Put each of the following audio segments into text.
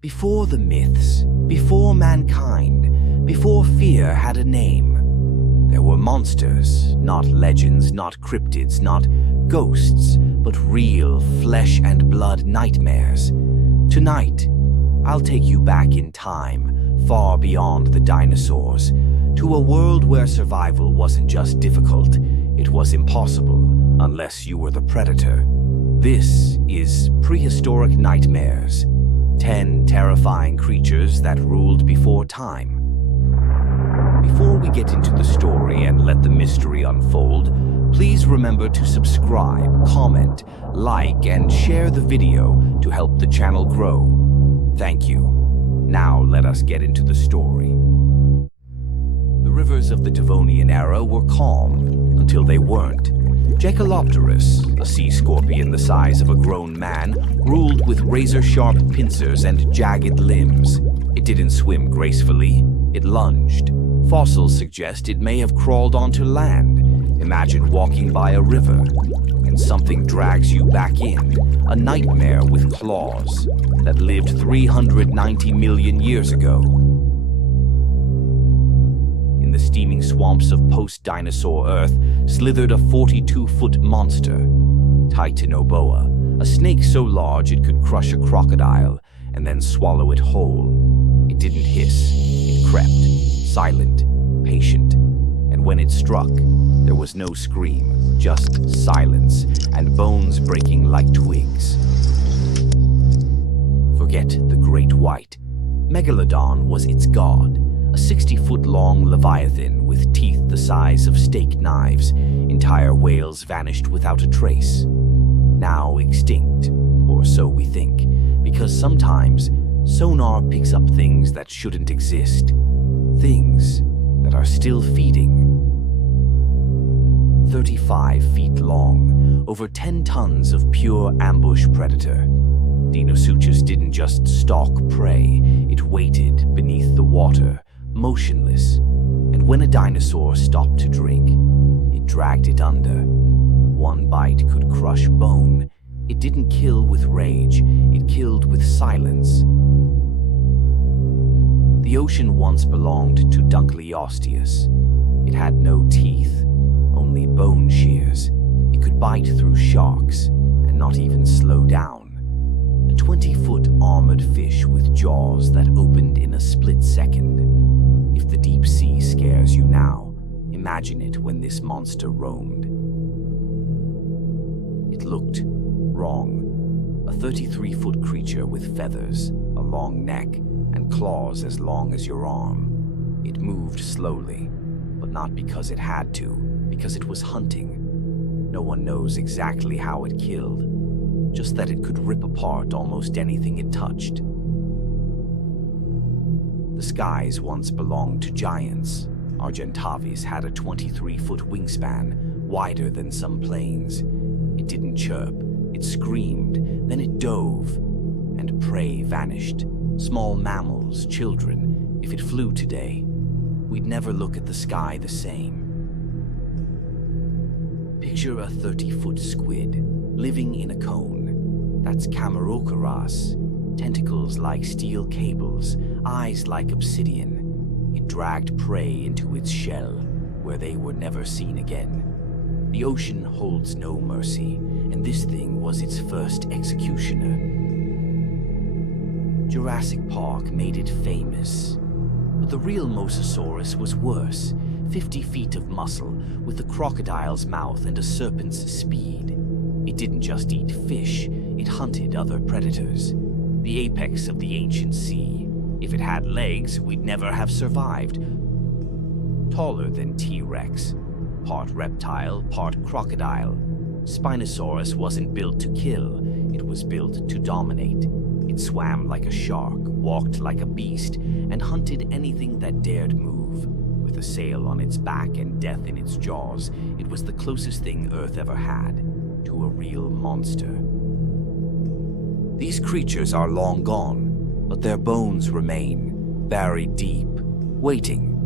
Before the myths, before mankind, before fear had a name, there were monsters, not legends, not cryptids, not ghosts, but real flesh and blood nightmares. Tonight, I'll take you back in time, far beyond the dinosaurs, to a world where survival wasn't just difficult, it was impossible unless you were the predator. This is Prehistoric Nightmares, 10 terrifying creatures that ruled before time. Before we get into the story and let the mystery unfold, please remember to subscribe, comment, like, and share the video to help the channel grow. Thank you. Now let us get into the story. The rivers of the Devonian era were calm until they weren't. Jackalopterus, a sea scorpion the size of a grown man, ruled with razor-sharp pincers and jagged limbs. It didn't swim gracefully, it lunged. Fossils suggest it may have crawled onto land. Imagine walking by a river, and something drags you back in, a nightmare with claws that lived 390 million years ago. In the steaming swamps of post-dinosaur Earth slithered a 42-foot monster, Titanoboa, a snake so large it could crush a crocodile and then swallow it whole. It didn't hiss, it crept, silent, patient, and when it struck, there was no scream, just silence and bones breaking like twigs. Forget the great white. Megalodon was its god. A 60-foot-long leviathan with teeth the size of steak knives, entire whales vanished without a trace. Now extinct, or so we think, because sometimes sonar picks up things that shouldn't exist, things that are still feeding. 35 feet long, over 10 tons of pure ambush predator. Dinosaurus didn't just stalk prey, it waited beneath the water, motionless, and when a dinosaur stopped to drink, it dragged it under. One bite could crush bone. It didn't kill with rage, it killed with silence. The ocean once belonged to Dunkleosteus. It had no teeth, only bone shears. It could bite through sharks and not even slow down. A 20-foot armored fish with jaws that opened in a split second. If the deep sea scares you now, imagine it when this monster roamed. It looked wrong. A 33-foot creature with feathers, a long neck, and claws as long as your arm. It moved slowly, but not because it had to, because it was hunting. No one knows exactly how it killed, just that it could rip apart almost anything it touched. The skies once belonged to giants. Argentavis had a 23-foot wingspan, wider than some planes. It didn't chirp, it screamed, then it dove, and prey vanished. Small mammals, children, if it flew today, we'd never look at the sky the same. Picture a 30-foot squid, living in a cone. That's Cameroceras. Tentacles like steel cables, eyes like obsidian. It dragged prey into its shell, where they were never seen again. The ocean holds no mercy, and this thing was its first executioner. Jurassic Park made it famous, but the real Mosasaurus was worse. 50 feet of muscle, with a crocodile's mouth and a serpent's speed. It didn't just eat fish, it hunted other predators. The apex of the ancient sea. If it had legs, we'd never have survived. Taller than T-Rex. Part reptile, part crocodile. Spinosaurus wasn't built to kill, it was built to dominate. It swam like a shark, walked like a beast, and hunted anything that dared move. With a sail on its back and death in its jaws, it was the closest thing Earth ever had to a real monster. These creatures are long gone, but their bones remain, buried deep, waiting.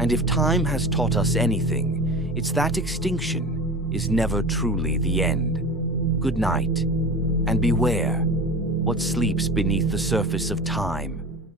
And if time has taught us anything, it's that extinction is never truly the end. Good night, and beware, what sleeps beneath the surface of time.